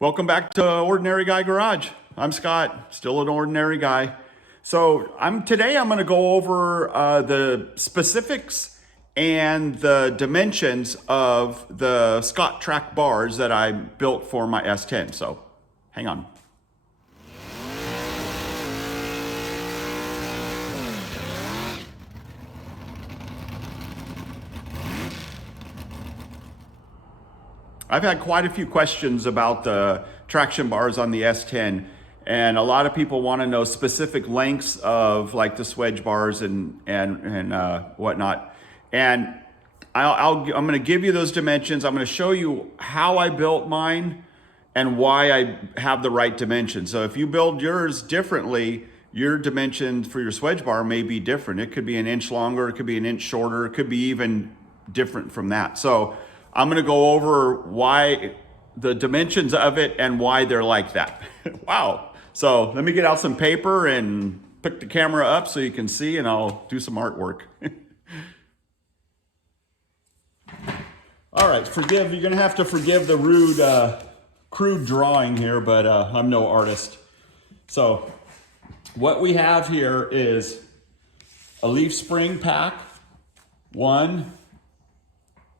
Welcome back to Ordinary Guy Garage. I'm Scott, still an ordinary guy. So today I'm going to go over the specifics and the dimensions of the Caltrac bars that I built for my S10. So hang on. I've had quite a few questions about the traction bars on the S10, and a lot of people want to know specific lengths of like the swedge bars and whatnot. And I'm going to give you those dimensions. I'm going to show you how I built mine and why I have the right dimensions. So if you build yours differently, your dimensions for your swedge bar may be different. It could be an inch longer, it could be an inch shorter, it could be even different from that. So I'm going to go over why the dimensions of it and why they're like that. Wow. So let me get out some paper and pick the camera up so you can see, and I'll do some artwork. All right, you're going to have to forgive the rude, crude drawing here, but I'm no artist. So what we have here is a leaf spring pack, 1,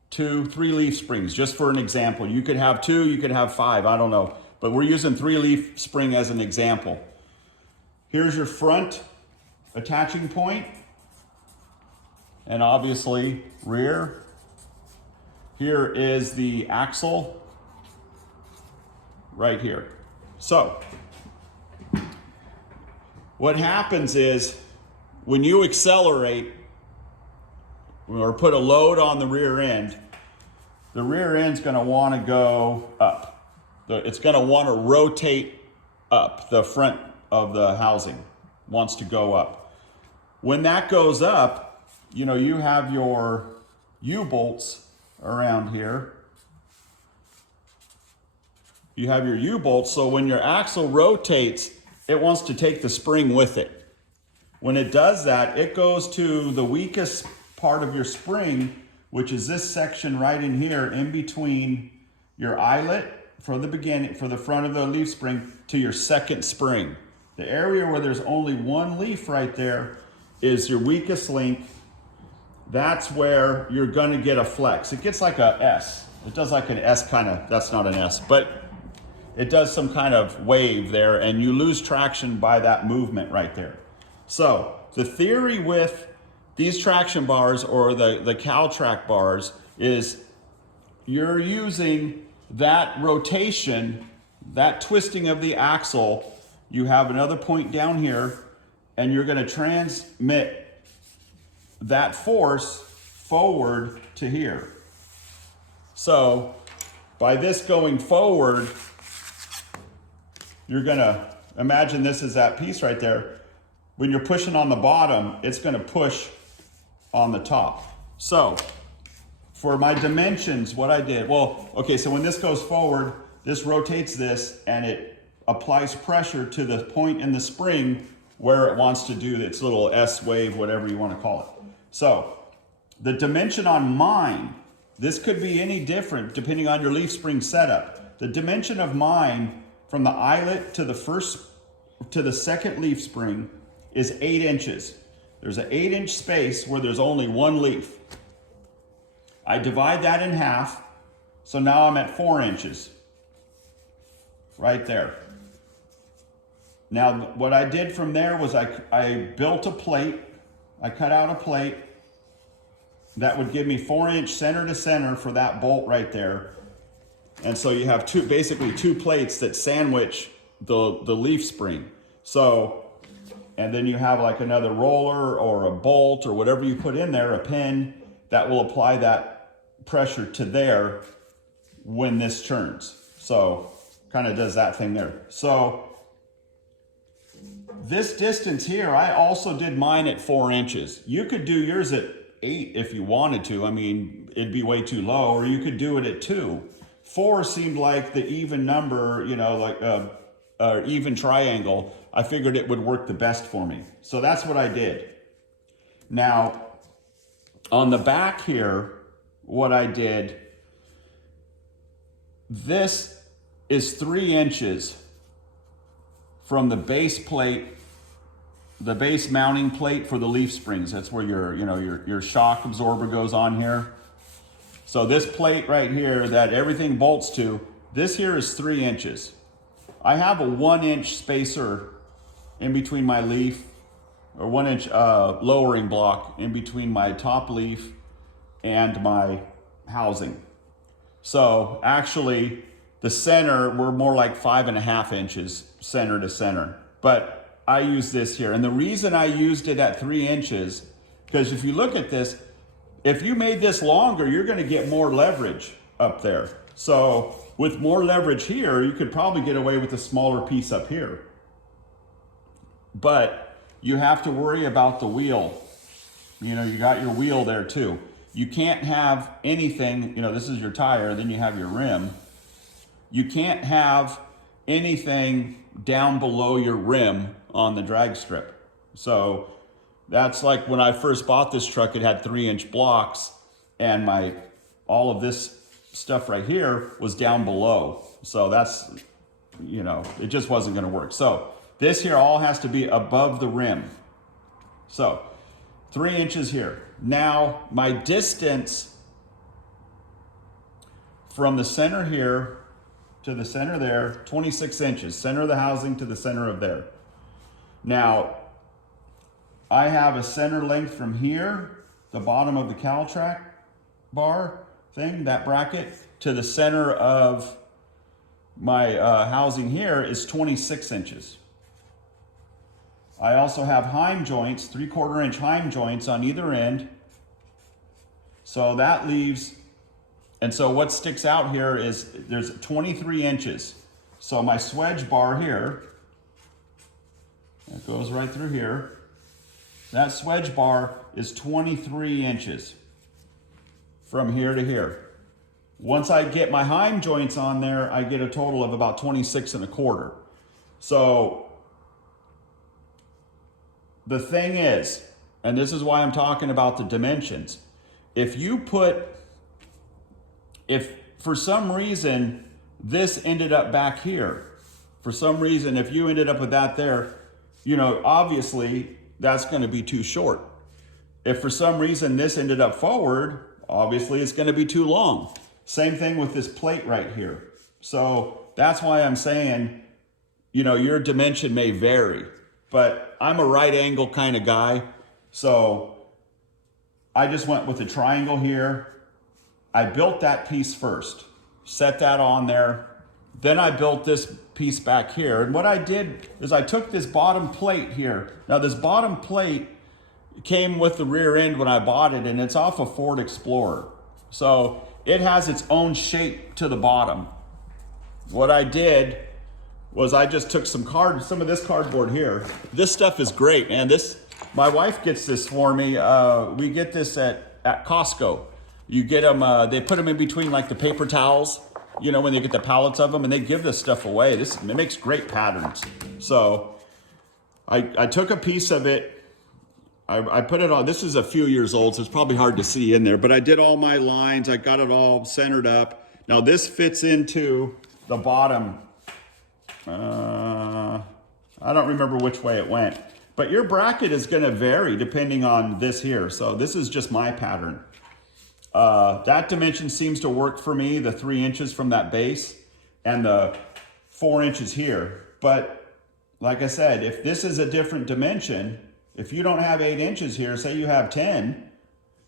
2, 3 leaf springs, just for an example. You could have 2, you could have 5, I don't know. But we're using 3 leaf spring as an example. Here's your front attaching point, and obviously rear. Here is the axle right here. So what happens is when you accelerate or put a load on the rear end's going to want to go up. It's going to want to rotate up. The front of the housing wants to go up. When that goes up, you have your U-bolts around here. You have your U-bolts, so when your axle rotates, it wants to take the spring with it. When it does that, it goes to the weakest part of your spring, which is this section right in here, in between your eyelet for the front of the leaf spring to your second spring. The area where there's only one leaf right there is your weakest link. That's where you're gonna get a flex. It gets like a S. It does like an S kind of, that's not an S, but it does some kind of wave there, and you lose traction by that movement right there. So the theory with these traction bars or the Caltrac bars is you're using that rotation, that twisting of the axle. You have another point down here, and you're going to transmit that force forward to here. So by this going forward, you're going to imagine this is that piece right there. When you're pushing on the bottom, it's going to push on the top. So for my dimensions, what I did, so when this goes forward, this rotates this and it applies pressure to the point in the spring where it wants to do its little S wave, whatever you want to call it. So the dimension on mine, this could be any different depending on your leaf spring setup. The dimension of mine from the eyelet to the second leaf spring is 8 inches. There's an 8-inch space where there's only one leaf. I divide that in half, so now I'm at 4 inches. Right there. Now, what I did from there was I built a plate. I cut out a plate that would give me 4-inch center to center for that bolt right there. And so you have basically two plates that sandwich the leaf spring. And then you have like another roller or a bolt or whatever you put in there, a pin, that will apply that pressure to there when this turns. So kind of does that thing there. So this distance here, I also did mine at 4 inches. You could do yours at 8 if you wanted to. I mean, it'd be way too low, or you could do it at 2. 4 seemed like the even number, like even triangle. I figured it would work the best for me. So that's what I did. Now, on the back here, what I did, this is 3 inches from the base plate, the base mounting plate for the leaf springs. That's where your shock absorber goes on here. So this plate right here that everything bolts to, this here is 3 inches. I have a 1-inch spacer in between my leaf, or 1-inch lowering block in between my top leaf and my housing. So actually the center, we're more like 5.5 inches center to center. But I use this here. And the reason I used it at 3 inches, because if you look at this, if you made this longer, you're going to get more leverage up there. So with more leverage here, you could probably get away with a smaller piece up here. But you have to worry about the wheel. You know, you got your wheel there too. You can't have anything, you know, this is your tire, then you have your rim. You can't have anything down below your rim on the drag strip. So that's like when I first bought this truck, it had 3-inch blocks, and all of this stuff right here was down below. So that's, you know, it just wasn't gonna work. So this here all has to be above the rim. So 3 inches here. Now my distance from the center here to the center there, 26 inches, center of the housing to the center of there. Now, I have a center length from here, the bottom of the Caltrac bar thing, that bracket, to the center of my housing here is 26 inches. I also have heim joints, 3/4 inch heim joints on either end. So that leaves, and so what sticks out here is there's 23 inches. So my swedge bar here, that goes right through here. That swedge bar is 23 inches from here to here. Once I get my heim joints on there, I get a total of about 26.25. So the thing is, and this is why I'm talking about the dimensions, if for some reason this ended up back here, for some reason if you ended up with that there, you know, obviously that's going to be too short. If for some reason this ended up forward, obviously it's going to be too long. Same thing with this plate right here. So that's why I'm saying, you know, your dimension may vary, but I'm a right angle kind of guy. So I just went with a triangle here. I built that piece first, set that on there. Then I built this piece back here. And what I did is I took this bottom plate here. Now this bottom plate came with the rear end when I bought it, and it's off a Ford Explorer. So it has its own shape to the bottom. What I did was I just took some of this cardboard here. This stuff is great, man. My wife gets this for me. We get this at Costco. You get them, they put them in between like the paper towels, you know, when they get the pallets of them, and they give this stuff away. It makes great patterns. So I took a piece of it. I put it on. This is a few years old, so it's probably hard to see in there, but I did all my lines. I got it all centered up. Now this fits into the bottom. I don't remember which way it went, but your bracket is going to vary depending on this here. So this is just my pattern. That dimension seems to work for me, the 3 inches from that base and the 4 inches here. But like I said, if this is a different dimension, if you don't have 8 inches here, say you have 10,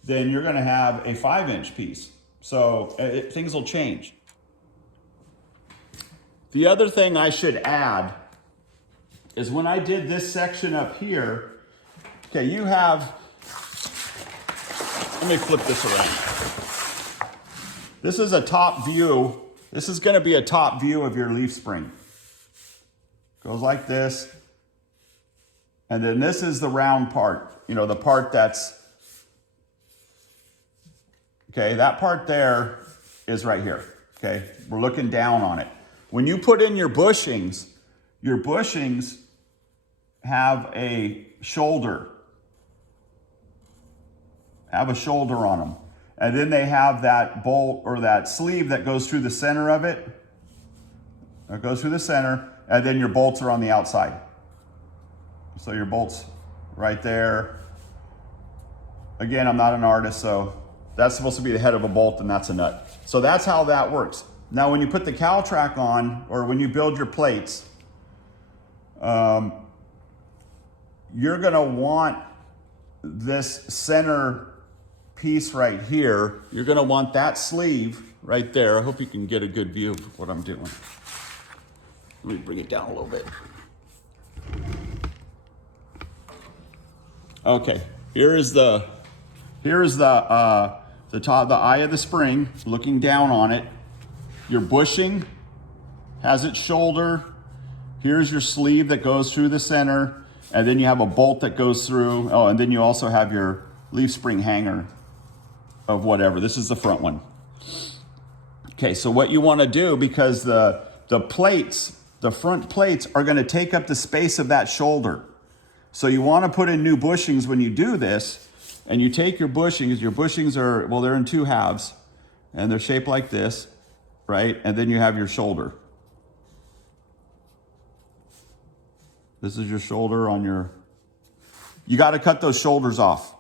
then you're going to have a 5-inch piece. So things will change. The other thing I should add is when I did this section up here, okay, you have, let me flip this around. This is a top view. This is going to be a top view of your leaf spring. Goes like this. And then this is the round part, you know, the part that's, okay, that part there is right here, okay? We're looking down on it. When you put in your bushings have a shoulder on them. And then they have that bolt or that sleeve that goes through the center of it. It goes through the center, and then your bolts are on the outside. So your bolts right there. Again, I'm not an artist, so that's supposed to be the head of a bolt, and that's a nut. So that's how that works. Now, when you put the Caltrac on, or when you build your plates, you're gonna want this center piece right here. You're gonna want that sleeve right there. I hope you can get a good view of what I'm doing. Let me bring it down a little bit. Okay, here is the top, the eye of the spring, looking down on it. Your bushing has its shoulder. Here's your sleeve that goes through the center, and then you have a bolt that goes through. Oh, and then you also have your leaf spring hanger of whatever. This is the front one. Okay, so what you want to do, because the plates, the front plates are going to take up the space of that shoulder. So you want to put in new bushings when you do this, and you take your bushings are, well, they're in two halves, and they're shaped like this, right? And then you have your shoulder. This is your shoulder on your, you got to cut those shoulders off.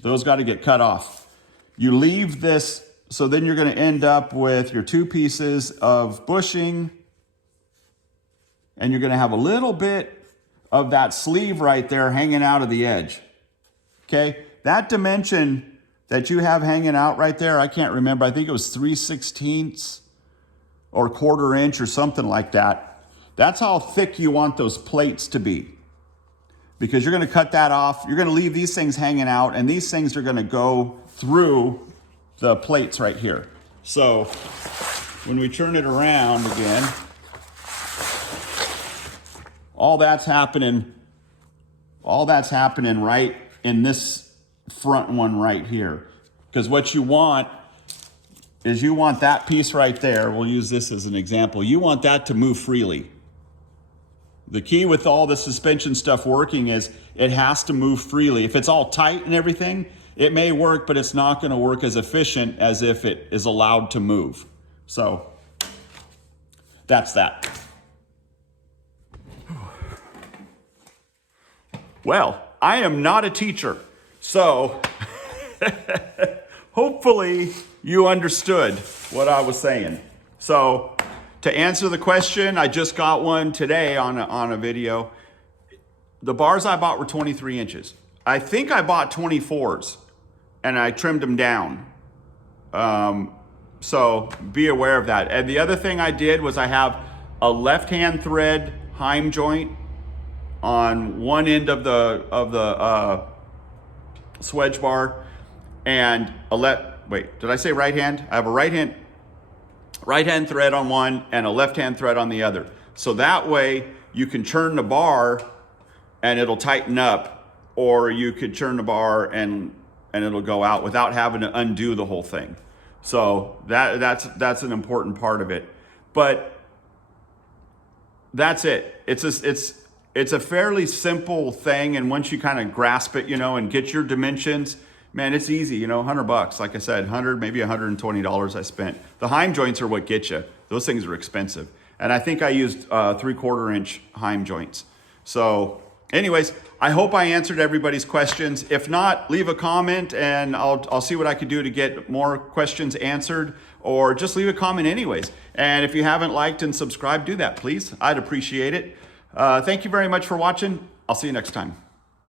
Those got to get cut off. You leave this, so then you're going to end up with your two pieces of bushing, and you're going to have a little bit of that sleeve right there hanging out of the edge. Okay, that dimension that you have hanging out right there, I can't remember, I think it was 3/16 or 1/4 inch or something like that. That's how thick you want those plates to be. Because you're gonna cut that off, you're gonna leave these things hanging out, and these things are gonna go through the plates right here. So when we turn it around again, all that's happening right in this front one right here. Because what you want is you want that piece right there, we'll use this as an example, you want that to move freely. The key with all the suspension stuff working is it has to move freely. If it's all tight and everything, it may work, but it's not gonna work as efficient as if it is allowed to move. So that's that. Well, I am not a teacher, so hopefully you understood what I was saying. So to answer the question, I just got one today on a video. The bars I bought were 23 inches. I think I bought 24s and I trimmed them down. So be aware of that. And the other thing I did was I have a left-hand thread heim joint on one end of the swedge bar, and wait, did I say right hand? I have a right hand thread on one and a left hand thread on the other. So that way you can turn the bar and it'll tighten up, or you could turn the bar and it'll go out without having to undo the whole thing. So that's an important part of it. But that's it. It's a fairly simple thing, and once you kind of grasp it, and get your dimensions, man, it's easy, $100, like I said, 100, maybe $120 I spent. The heim joints are what get you. Those things are expensive. And I think I used 3/4 inch heim joints. So anyways, I hope I answered everybody's questions. If not, leave a comment and I'll see what I could do to get more questions answered, or just leave a comment anyways. And if you haven't liked and subscribed, do that, please. I'd appreciate it. Thank you very much for watching. I'll see you next time.